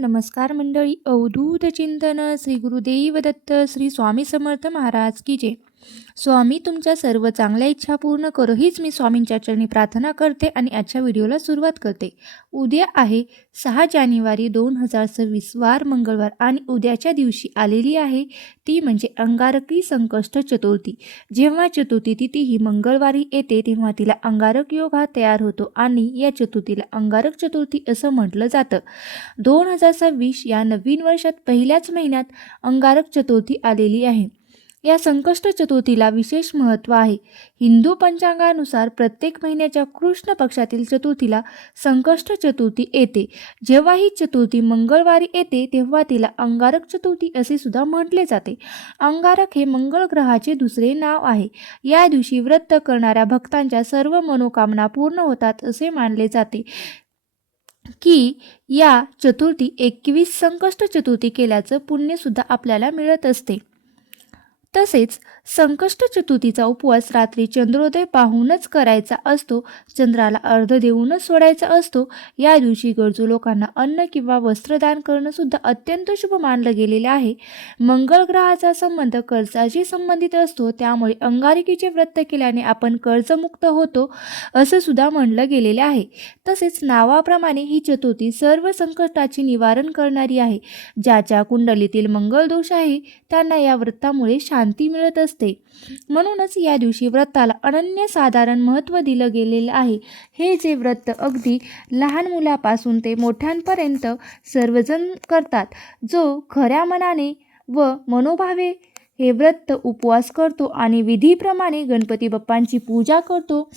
नमस्कार मंडळी. अवधूत चिंतन श्री गुरुदेव दत्त श्री स्वामी समर्थ महाराज की जय. स्वामी तुमच्या सर्व चांगल्या इच्छा पूर्ण करो हीच मी स्वामींच्या चरणी प्रार्थना करते आणि आजच्या व्हिडिओला सुरुवात करते. उद्या आहे 6 जानेवारी 2026 वार मंगळवार आणि उद्याच्या दिवशी आलेली आहे ती म्हणजे अंगारकी संकष्ट चतुर्थी. जेव्हा चतुर्थी तिथी ही मंगळवारी येते तेव्हा तिला अंगारक योग हा तयार होतो आणि या चतुर्थीला अंगारक चतुर्थी असं म्हटलं जातं. 2026 या नवीन वर्षात पहिल्याच महिन्यात अंगारक चतुर्थी आलेली आहे. या संकष्ट चतुर्थीला विशेष महत्त्व आहे. हिंदू पंचांगानुसार प्रत्येक महिन्याच्या कृष्ण पक्षातील चतुर्थीला संकष्ट चतुर्थी येते. जेव्हा ही चतुर्थी मंगळवारी येते तेव्हा तिला अंगारक चतुर्थी असे सुद्धा म्हटले जाते. अंगारक हे मंगळ ग्रहाचे दुसरे नाव आहे. या दिवशी व्रत करणाऱ्या भक्तांच्या सर्व मनोकामना पूर्ण होतात असे मानले जाते की या चतुर्थी 21 संकष्ट चतुर्थी केल्याचं पुण्यसुद्धा आपल्याला मिळत असते. तसेच संकष्ट चतुर्थीचा उपवास रात्री चंद्रोदय पाहूनच करायचा असतो. चंद्राला अर्ध देऊनच सोडायचा असतो. या दिवशी गरजू लोकांना अन्न किंवा वस्त्रदान करणं सुद्धा अत्यंत शुभ मानलं गेलेलं आहे. मंगळ ग्रहाचा संबंध कर्जाशी संबंधित असतो, त्यामुळे अंगारकीचे व्रत केल्याने आपण कर्जमुक्त होतो असं सुद्धा म्हणलं गेलेलं आहे. तसेच नावाप्रमाणे ही चतुर्थी सर्व संकटाचे निवारण करणारी आहे. ज्याच्या कुंडलीतील मंगळ दोष आहे त्यांना या व्रतामुळे शांती मिळत असते. म्हणूनच या दिवशी व्रताला अनन्यसाधारण महत्त्व दिलं गेलेलं आहे. हे जे व्रत अगदी लहान मुलापासून ते मोठ्यांपर्यंत सर्वजण करतात. जो खऱ्या मनाने व मनोभावे हे व्रत उपवास करतो आणि विधीप्रमाणे गणपती बाप्पांची पूजा करतो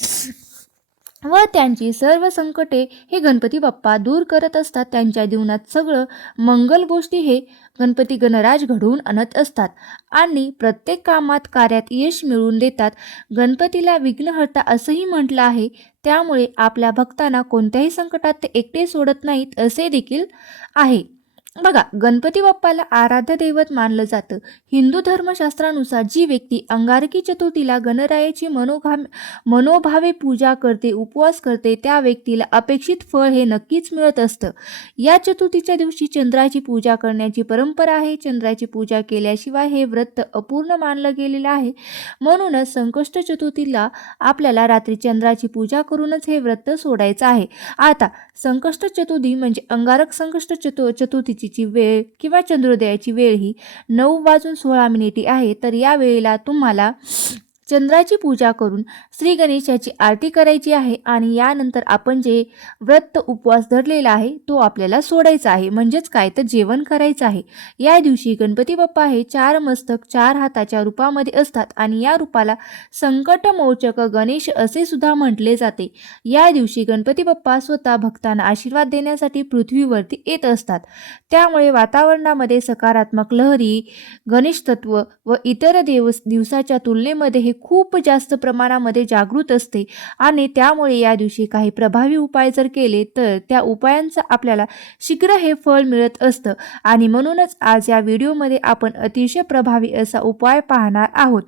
व त्यांची सर्व संकटे हे गणपती बाप्पा दूर करत असतात. त्यांच्या जीवनात सगळं मंगल गोष्टी हे गणपती गणराज घडवून आणत असतात आणि प्रत्येक कामात कार्यात यश मिळवून देतात. गणपतीला विघ्नहर्ता असंही म्हटलं आहे. त्यामुळे आपल्या भक्तांना कोणत्याही संकटात ते एकटे सोडत नाहीत असे देखील आहे. बघा, गणपती बाप्पाला आराध्य दैवत मानलं जातं. हिंदू धर्मशास्त्रानुसार जी व्यक्ती अंगारकी चतुर्थीला गणरायाची मनोभावे पूजा करते, उपवास करते, त्या व्यक्तीला अपेक्षित फळ हे नक्कीच मिळत असतं. या चतुर्थीच्या दिवशी चंद्राची पूजा करण्याची परंपरा आहे. चंद्राची पूजा केल्याशिवाय हे व्रत अपूर्ण मानलं गेलेलं आहे. म्हणूनच संकष्ट चतुर्थीला आपल्याला रात्री चंद्राची पूजा करूनच हे व्रत सोडायचं आहे. आता संकष्ट चतुर्थी म्हणजे अंगारक संकष्ट चतुर्थीची वेळ किंवा चंद्रोदयाची वेळ ही 9:16 आहे. तर या वेळेला तुम्हाला चंद्राची पूजा करून श्री गणेशाची आरती करायची आहे आणि यानंतर आपण जे व्रत उपवास धरलेला आहे तो आपल्याला सोडायचा आहे. म्हणजेच काय तर जेवण करायचं आहे. या दिवशी गणपती बाप्पा हे 4 मस्तक 4 हाताच्या रूपामध्ये असतात आणि या रूपाला संकटमोचक गणेश असे सुद्धा म्हटले जाते. या दिवशी गणपती बाप्पा स्वतः भक्तांना आशीर्वाद देण्यासाठी पृथ्वीवरती येत असतात. त्यामुळे वातावरणामध्ये सकारात्मक लहरी, गणेश तत्व व इतर दिवसाच्या तुलनेमध्ये हे खूप जास्त प्रमाणामध्ये जागृत असते आणि त्यामुळे या दिवशी काही प्रभावी उपाय जर केले तर त्या उपायांचं आपल्याला शीघ्र हे फळ मिळत असतं. आणि म्हणूनच आज या व्हिडिओमध्ये आपण अतिशय प्रभावी असा उपाय पाहणार आहोत.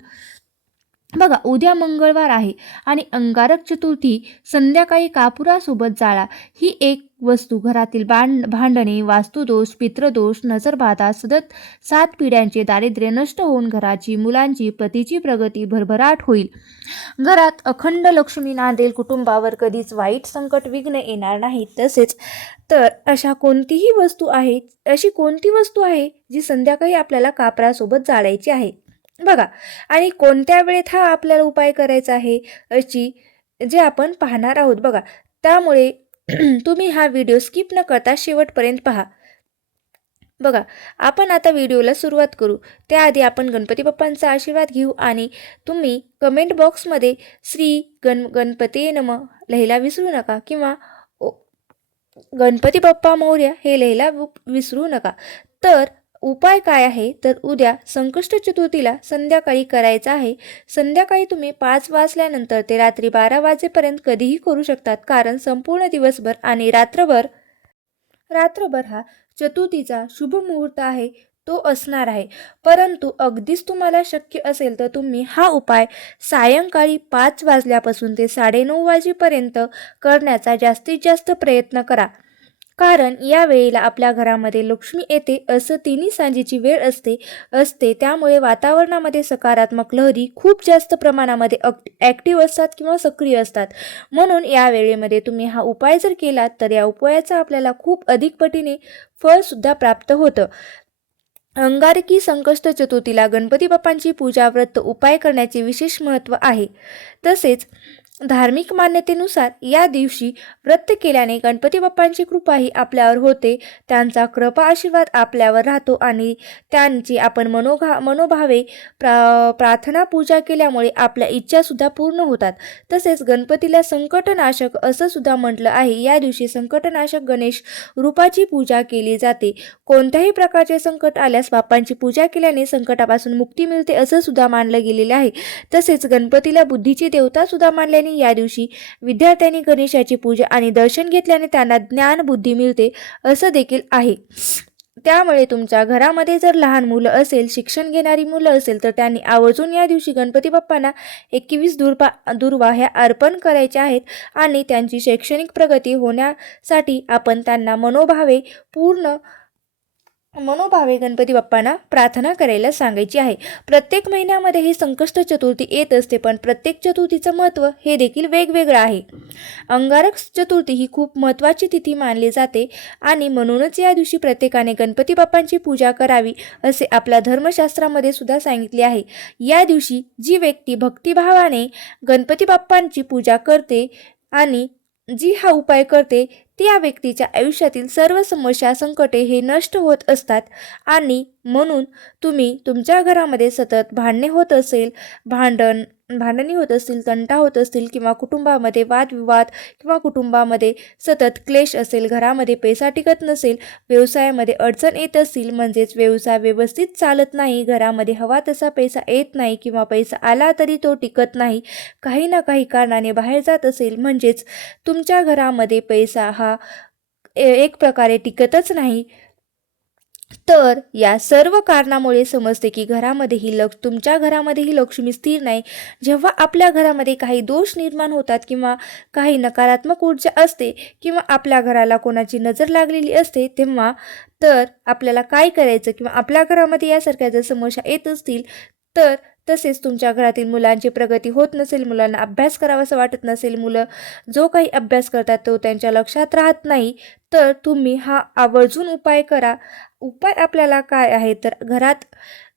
बघा, उद्या मंगळवार आहे आणि अंगारक चतुर्थी संध्याकाळी कापुरासोबत जाळा. ही एक वस्तू घरातील भांडणे, वास्तुदोष, पितृदोष, नजरबाधा, सतत 7 पिढ्यांचे दारिद्र्य नष्ट होऊन घराची, मुलांची, पतीची प्रगती, भरभराट होईल. घरात अखंड लक्ष्मी नांदेल. कुटुंबावर कधीच वाईट संकट विघ्न येणार नाही. तसेच तर अशी कोणती वस्तू आहे जी संध्याकाळी आपल्याला कापरासोबत जाळायची आहे. बघा, आणि कोणत्या वेळेत हा आपल्याला उपाय करायचा आहे अशी जे आपण पाहणार आहोत. बघा, त्यामुळे तुम्ही हा व्हिडिओ स्किप न करता शेवटपर्यंत पहा. बघा, आपण आता व्हिडिओला सुरुवात करू. त्याआधी आपण गणपती बाप्पांचा आशीर्वाद घेऊ आणि तुम्ही कमेंट बॉक्समध्ये श्री गणपती नमः लिहायला विसरू नका किंवा गणपती बाप्पा मोरया हे लिहायला विसरू नका. तर उपाय काय आहे तर उद्या संकष्ट चतुर्थीला संध्याकाळी करायचा आहे. संध्याकाळी तुम्ही 5 वाजल्यानंतर ते रात्री 12 वाजेपर्यंत कधीही करू शकतात, कारण संपूर्ण दिवसभर आणि रात्रभर हा चतुर्थीचा शुभ मुहूर्त आहे तो असणार आहे. परंतु अगदीच तुम्हाला शक्य असेल तर तुम्ही हा उपाय सायंकाळी 5 वाजल्यापासून ते 9:30 वाजेपर्यंत करण्याचा जास्तीत जास्त प्रयत्न करा. कारण या वेळेला आपल्या घरामध्ये लक्ष्मी येते असं तिन्ही सांजेची वेळ असते त्यामुळे वातावरणामध्ये सकारात्मक लहरी खूप जास्त प्रमाणामध्ये ॲक्टिव्ह असतात किंवा सक्रिय असतात. म्हणून या वेळेमध्ये तुम्ही हा उपाय जर केलात तर या उपायाचा आपल्याला खूप अधिक पटीने फळसुद्धा प्राप्त होतं. अंगारकी संकष्ट चतुर्थीला गणपती बाप्पांची पूजा व्रत उपाय करण्याचे विशेष महत्त्व आहे. तसेच धार्मिक मान्यतेनुसार या दिवशी व्रत केल्याने गणपती बाप्पांची कृपाही आपल्यावर होते, त्यांचा कृपा आशीर्वाद आपल्यावर राहतो आणि त्यांची आपण मनोभावे प्रार्थना पूजा केल्यामुळे आपल्या इच्छासुद्धा पूर्ण होतात. तसेच गणपतीला संकटनाशक असं सुद्धा म्हटलं आहे. या दिवशी संकटनाशक गणेश रूपाची पूजा केली जाते. कोणत्याही प्रकारचे संकट आल्यास बाप्पांची पूजा केल्याने संकटापासून मुक्ती मिळते असं सुद्धा मानलं गेलेलं आहे. तसेच गणपतीला बुद्धीची देवता सुद्धा मानल्याने या दिवशी विद्यार्थ्यांनी गणेशाची पूजा आणि दर्शन घेतल्याने त्यांना ज्ञान बुद्धी मिळते असं देखील आहे. त्यामुळे तुमच्या घरामध्ये जर लहान मुलं असेल, शिक्षण घेणारी मुलं असेल तर त्यांनी आवर्जून या दिवशी गणपती बाप्पांना 21 दुर्वा अर्पण करायच्या आहेत आणि त्यांची शैक्षणिक प्रगती होण्यासाठी आपण त्यांना मनोभावे गणपती बाप्पांना प्रार्थना करायला सांगायची आहे. प्रत्येक महिन्यामध्ये ही संकष्ट चतुर्थी येत असते, पण प्रत्येक चतुर्थीचं महत्त्व हे देखील वेगवेगळं आहे. अंगारक चतुर्थी ही खूप महत्त्वाची तिथी मानली जाते आणि म्हणूनच या दिवशी प्रत्येकाने गणपती बाप्पांची पूजा करावी असे आपल्या धर्मशास्त्रामध्ये सुद्धा सांगितले आहे. या दिवशी जी व्यक्ती भक्तिभावाने गणपती बाप्पांची पूजा करते आणि जी हा उपाय करते त्या व्यक्तीच्या आयुष्यातील सर्व समस्या संकटे हे नष्ट होत असतात आणि म्हणून तुम्ही तुमच्या घरामध्ये सतत भांडणी होत असतील, तंटा होत असतील किंवा कुटुंबामध्ये वादविवाद किंवा कुटुंबामध्ये सतत क्लेश असेल, घरामध्ये पैसा टिकत नसेल, व्यवसायामध्ये अडचण येत असतील म्हणजेच व्यवसाय व्यवस्थित चालत नाही, घरामध्ये हवा तसा पैसा येत नाही किंवा पैसा आला तरी तो टिकत नाही, काही ना काही कारणाने बाहेर जात असेल म्हणजेच तुमच्या घरामध्ये पैसा हा एक प्रकारे टिकतच नाही, तर या सर्व कारणामुळे समजते की तुमच्या घरामध्ये ही लक्ष्मी स्थिर नाही. जेव्हा आपल्या घरामध्ये काही दोष निर्माण होतात किंवा काही नकारात्मक ऊर्जा असते किंवा आपल्या घराला कोणाची नजर लागलेली असते तेव्हा तर आपल्याला काय करायचं किंवा आपल्या घरामध्ये यासारख्या जर समस्या येत असतील तर तसेच तुमच्या घरातील मुलांची प्रगती होत नसेल, मुलांना अभ्यास करावासा वाटत नसेल, मुलं जो काही अभ्यास करतात तो त्यांच्या लक्षात राहत नाही, तर तुम्ही हा आवर्जून उपाय करा. उपाय आपल्याला काय आहे तर घरात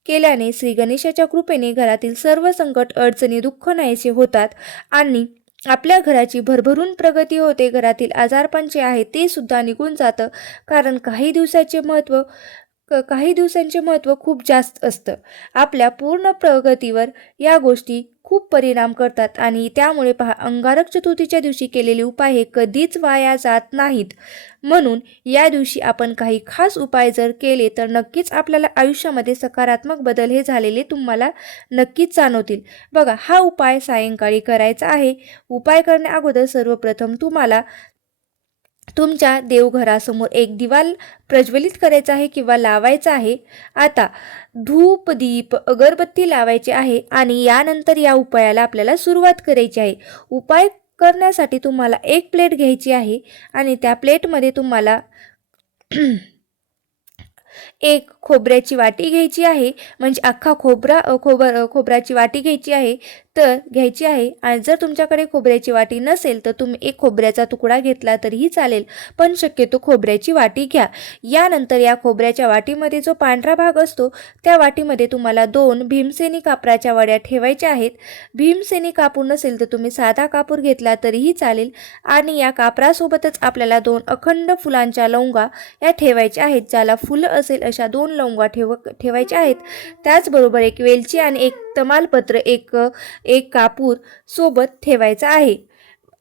केल्याने श्री गणेशाच्या कृपेने घरातील सर्व संकट, अडचणी, दुःख नाहीसे होतात आणि आपल्या घराची भरभरून प्रगती होते. घरातील आजारपण जे आहे ते सुद्धा निघून जातं, कारण काही दिवसांचे महत्त्व खूप जास्त असतं. आपल्या पूर्ण प्रगतीवर या गोष्टी खूप परिणाम करतात आणि त्यामुळे पहा, अंगारक चतुर्थीच्या दिवशी केलेले उपाय हे कधीच वाया जात नाहीत. म्हणून या दिवशी आपण काही खास उपाय जर केले तर नक्कीच आपल्याला आयुष्यामध्ये सकारात्मक बदल हे झालेले तुम्हाला नक्कीच जाणवतील. बघा, हा उपाय सायंकाळी करायचा आहे. उपाय करण्या अगोदर सर्वप्रथम तुम्हाला तुमच्या देवघरासमोर एक दिवा प्रज्वलित करायचा आहे किंवा लावायचा आहे. आता धूप, दीप, अगरबत्ती लावायची आहे आणि यानंतर या उपायाला आपल्याला सुरुवात करायची आहे. उपाय करण्यासाठी तुम्हाला एक प्लेट घ्यायची आहे आणि त्या प्लेटमध्ये तुम्हाला एक खोबऱ्याची वाटी घ्यायची आहे, म्हणजे अख्खा खोबऱ्याची वाटी घ्यायची आहे आणि जर तुमच्याकडे खोबऱ्याची वाटी नसेल तर तुम्ही एक खोबऱ्याचा तुकडा घेतला तरीही चालेल, पण शक्यतो खोबऱ्याची वाटी घ्या. यानंतर या खोबऱ्याच्या वाटीमध्ये जो पांढरा भाग असतो त्या वाटीमध्ये तुम्हाला 2 भीमसेनी कापराच्या वड्या ठेवायच्या आहेत. भीमसेनी कापूर नसेल तर तुम्ही साधा कापूर घेतला तरीही चालेल आणि या कापरासोबतच आपल्याला 2 अखंड फुलांच्या लवंगा या ठेवायच्या आहेत. ज्याला फुलं असेल अशा 2 लवंगा ठेवायच्या आहेत. त्याचबरोबर एक वेलची आणि एक तमालपत्र, एक कापूर सोबत ठेवायचा आहे.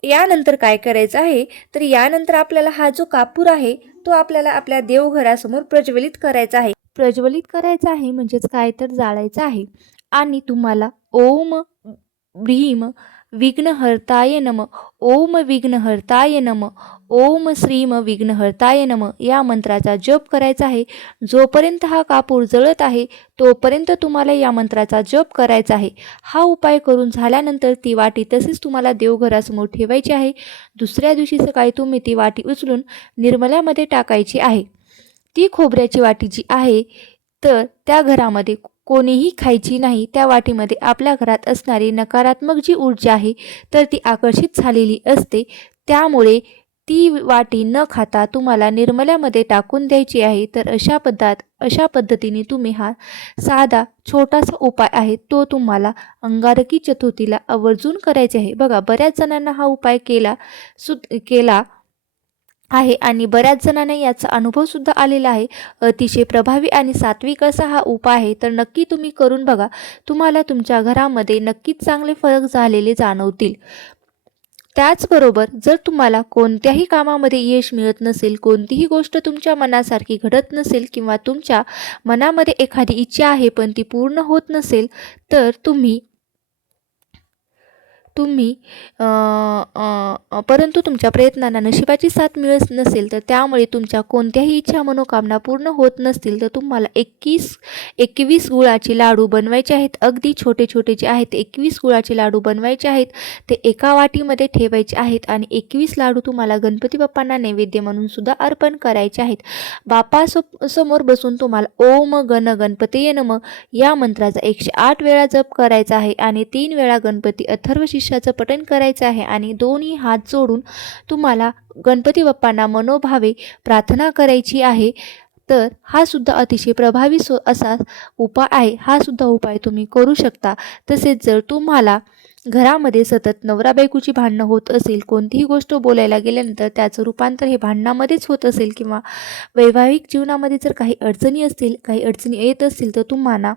यानंतर काय करायचं आहे तर यानंतर आपल्याला हा जो कापूर आहे तो आपल्याला आपल्या देवघरासमोर प्रज्वलित करायचा आहे म्हणजेच काय तर जाळायचा आहे आणि तुम्हाला ओम भ्रीम विघ्नहर्ताय नमः, ओम विघ्नहर्ताय नमः, ओम श्रीम विघ्नहर्ताय नमः या मंत्राचा जप करायचा आहे. जोपर्यंत हा कापूर जळत आहे तोपर्यंत तुम्हाला या मंत्राचा जप करायचा आहे. हा उपाय करून झाल्यानंतर ती वाटी तसेच तुम्हाला देवघरासमोर ठेवायची आहे. दुसऱ्या दिवशी सकाळी तुम्ही ती वाटी उचलून निर्मल्यामध्ये टाकायची आहे. ती खोबऱ्याची वाटी जी आहे तर त्या घरामध्ये कोणीही खायची नाही. त्या वाटीमध्ये आपल्या घरात असणारी नकारात्मक जी ऊर्जा आहे तर ती आकर्षित झालेली असते. त्यामुळे ती वाटी न खाता तुम्हाला निर्मल्यामध्ये टाकून द्यायची आहे. तर अशा पद्धतीने तुम्ही हा साधा छोटासा उपाय आहे तो तुम्हाला अंगारकी चतुर्थीला आवर्जून करायचे आहे. बघा, बऱ्याच जणांना हा उपाय केला आहे आणि बऱ्याच जणांना याचा अनुभव सुद्धा आलेला आहे. अतिशय प्रभावी आणि सात्विक असा हा उपाय आहे. तर नक्की तुम्ही करून बघा. तुम्हाला तुमच्या घरामध्ये नक्कीच चांगले फरक झालेले जाणवतील. त्याचबरोबर जर तुम्हाला कोणत्याही कामामध्ये यश मिळत नसेल, कोणतीही गोष्ट तुमच्या मनासारखी घडत नसेल किंवा तुमच्या मनामध्ये एखादी इच्छा आहे पण ती पूर्ण होत नसेल, तर तुम्ही परंतु तुमच्या प्रयत्नांना नशिबाची साथ मिळत नसेल, तर त्यामुळे तुमच्या कोणत्याही इच्छा मनोकामना पूर्ण होत नसतील, तर तुम्हाला 21 गुळाचे लाडू बनवायचे आहेत. अगदी छोटे छोटे जे आहेत 21 गुळाचे लाडू बनवायचे आहेत. ते एका वाटीमध्ये ठेवायचे आहेत आणि 21 लाडू तुम्हाला गणपती बाप्पांना नैवेद्य म्हणून सुद्धा अर्पण करायचे आहेत. समोर बसून तुम्हाला ओम गण गणपतये नमः या मंत्राचा 108 वेळा जप करायचा आहे आणि 3 वेळा गणपती अथर्व शीर्षाचं पठण करायचं आहे आणि दोन्ही हात जोडून तुम्हाला गणपती बाप्पांना मनोभावे प्रार्थना करायची आहे. तर हा सुद्धा अतिशय प्रभावी असा उपाय आहे. हा सुद्धा उपाय तुम्ही करू शकता. तसेच जर तुम्हाला घरामध्ये सतत नवरा बायकोची भांडणं होत असेल, कोणतीही गोष्ट बोलायला गेल्यानंतर त्याचं रूपांतर हे भांडणामध्येच होत असेल किंवा वैवाहिक जीवनामध्ये जर काही अडचणी येत असतील, तर तुम्हाला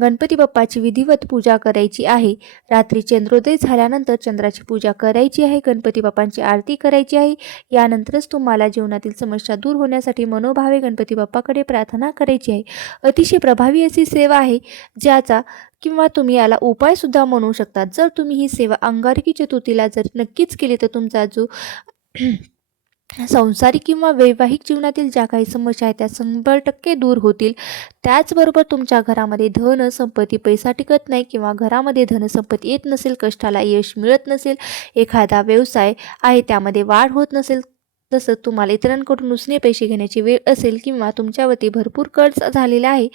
गणपती बाप्पाची विधिवत पूजा करायची आहे. रात्री चंद्रोदय झाल्यानंतर चंद्राची पूजा करायची आहे. गणपती बाप्पांची आरती करायची आहे. यानंतरच तुम्हाला जीवनातील समस्या दूर होण्यासाठी मनोभावे गणपती बाप्पाकडे प्रार्थना करायची आहे. अतिशय प्रभावी अशी सेवा आहे, ज्याचा किंवा तुम्ही याला उपायसुद्धा म्हणू शकता. जर तुम्ही ही सेवा अंगारकी चतुर्थीला जर नक्कीच केली, तर तुमचा जो संसारिक किंवा वैवाहिक जीवनातील ज्या काही समस्या आहेत त्या 100% दूर होतील. त्याचबरोबर तुमच्या घरामध्ये धन संपत्ती, पैसा टिकत नाही किंवा घरामध्ये धनसंपत्ती येत नसेल, कष्टाला यश मिळत नसेल, एखादा व्यवसाय आहे त्यामध्ये वाढ होत नसेल, तसंच तुम्हाला इतरांकडून उसने पैसे घेण्याची वेळ असेल किंवा तुमच्यावरती भरपूर कर्ज झालेलं आहे,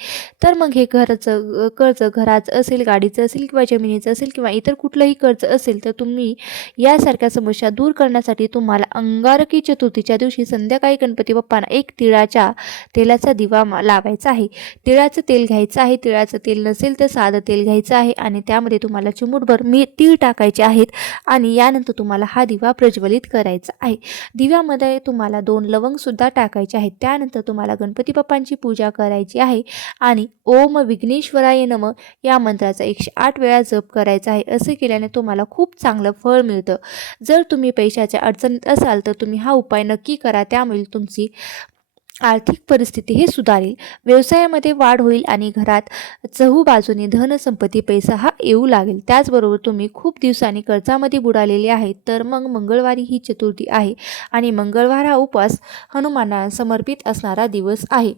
तर मग हे कर्ज घराचं असेल, गाडीचं असेल किंवा जमिनीचं असेल किंवा इतर कुठलंही कर्ज असेल, तर तुम्ही यासारख्या समस्या दूर करण्यासाठी तुम्हाला अंगारकी चतुर्थीच्या दिवशी संध्याकाळी गणपती बाप्पांना एक तिळाच्या तेलाचा दिवा लावायचा आहे. तिळाचं तेल घ्यायचं आहे. तिळाचं तेल नसेल तर साधं तेल घ्यायचं आहे आणि त्यामध्ये तुम्हाला चिमूटभर तीळ टाकायचे आहेत आणि यानंतर तुम्हाला हा दिवा प्रज्वलित करायचा आहे. दिव्यामध्ये तुम्हाला 2 लवंग सुद्धा टाकायचे आहेत. त्यानंतर तुम्हाला गणपती बाप्पांची पूजा करायची आहे आणि ओम विघ्नेश्वराय नमः या मंत्राचा 108 वेळा जप करायचा आहे. असे केल्याने तुम्हाला खूप चांगलं फळ मिळतं. जर तुम्ही पैशाच्या अडचणीत असाल, तर तुम्ही हा उपाय नक्की करा. त्यामुळे तुमची आर्थिक परिस्थिती हे सुधारेल, व्यवसायामध्ये वाढ होईल आणि घरात चहूबाजूने धनसंपत्ती पैसा हा येऊ लागेल. त्याचबरोबर तुम्ही खूप दिवसांनी कर्जामध्ये बुडालेले आहेत, तर मग मंगळवारी ही चतुर्थी आहे आणि मंगळवार हा उपवास हनुमानाला समर्पित असणारा दिवस आहे.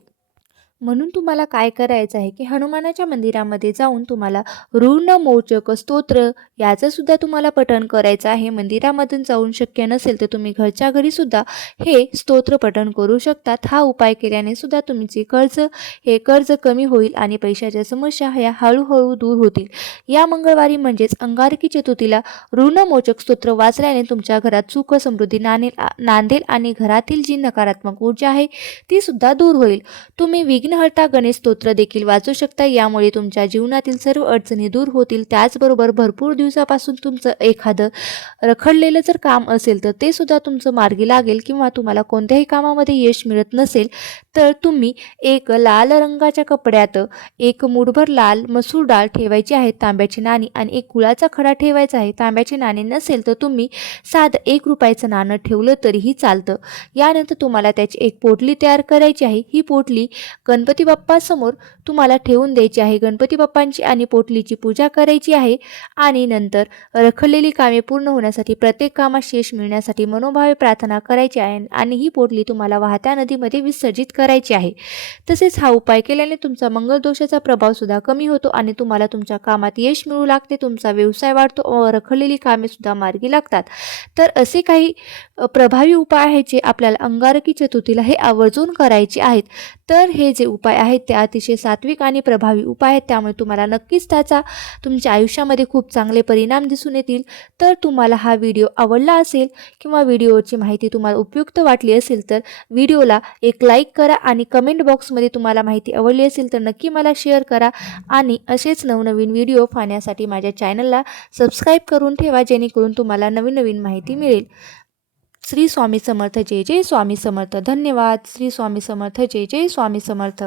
म्हणून तुम्हाला काय करायचं आहे की हनुमानाच्या मंदिरामध्ये जाऊन तुम्हाला ऋणमोचक स्तोत्र याचं सुद्धा तुम्हाला पठण करायचं आहे. मंदिरामधून जाऊन शक्य नसेल तर तुम्ही घरच्या घरी सुद्धा हे स्तोत्र पठण करू शकतात. हा उपाय केल्याने सुद्धा तुमचे कर्ज कमी होईल आणि पैशाच्या समस्या ह्या हळूहळू दूर होतील. या मंगळवारी म्हणजेच अंगारकी चतुर्थीला ऋणमोचक स्तोत्र वाचल्याने तुमच्या घरात सुख समृद्धी नांदेल आणि घरातील जी नकारात्मक ऊर्जा आहे ती सुद्धा दूर होईल. तुम्ही विघ्नहर्ता गणेश स्तोत्र देखील वाचू शकता. यामुळे तुमच्या जीवनातील सर्व अडचणी दूर होतील. त्याचबरोबर भरपूर दिवसापासून तुमचं एखादं रखडलेलं जर काम असेल तर ते सुद्धा तुमचं मार्गी लागेल किंवा तुम्हाला कोणत्याही कामामध्ये यश मिळत नसेल, तर तुम्ही एक लाल रंगाच्या कपड्यात एक मूठभर लाल मसूर डाळ ठेवायची आहे, तांब्याची नाणी आणि एक गुळाचा खडा ठेवायचा आहे. तांब्याचे नाणे नसेल तर तुम्ही साधं 1 रुपयाचं नाणं ठेवलं तरीही चालतं. यानंतर तुम्हाला त्याची एक पोटली तयार करायची आहे. ही पोटली गणपती बाप्पासमोर तुम्हाला ठेवून द्यायची आहे. गणपती बाप्पांची आणि पोटलीची पूजा करायची आहे आणि नंतर रखडलेली कामे पूर्ण होण्यासाठी, प्रत्येक कामात यश मिळण्यासाठी मनोभावे प्रार्थना करायची आहे आणि ही पोटली तुम्हाला वाहत्या नदीमध्ये विसर्जित करायची आहे. तसेच हा उपाय केल्याने तुमचा मंगळ दोषाचा प्रभाव सुद्धा कमी होतो आणि तुम्हाला तुमच्या कामात यश मिळू लागते, तुमचा व्यवसाय वाढतो व रखडलेली कामे सुद्धा मार्गी लागतात. तर असे काही प्रभावी उपाय आहेत जे आपल्याला अंगारकी चतुर्थीला हे आवर्जून करायचे आहेत. तर हे जे उपाय आहेत ते अतिशय सात्विक आणि प्रभावी उपाय आहेत, त्यामुळे तुम्हाला नक्कीच त्याचा तुमच्या आयुष्यामध्ये खूप चांगले परिणाम दिसून येतील. तर तुम्हाला हा व्हिडिओ आवडला असेल किंवा व्हिडिओची माहिती तुम्हाला उपयुक्त वाटली असेल तर व्हिडिओला एक लाईक करा आणि कमेंट बॉक्समध्ये तुम्हाला माहिती आवडली असेल तर नक्की मला शेअर करा आणि असेच नवनवीन व्हिडिओ पाहण्यासाठी माझ्या चॅनलला सबस्क्राईब करून ठेवा, जेणेकरून तुम्हाला नवीन नवीन माहिती मिळेल. श्री स्वामी समर्थ. जय जय स्वामी समर्थ. धन्यवाद. श्री स्वामी समर्थ. जय जय स्वामी समर्थ.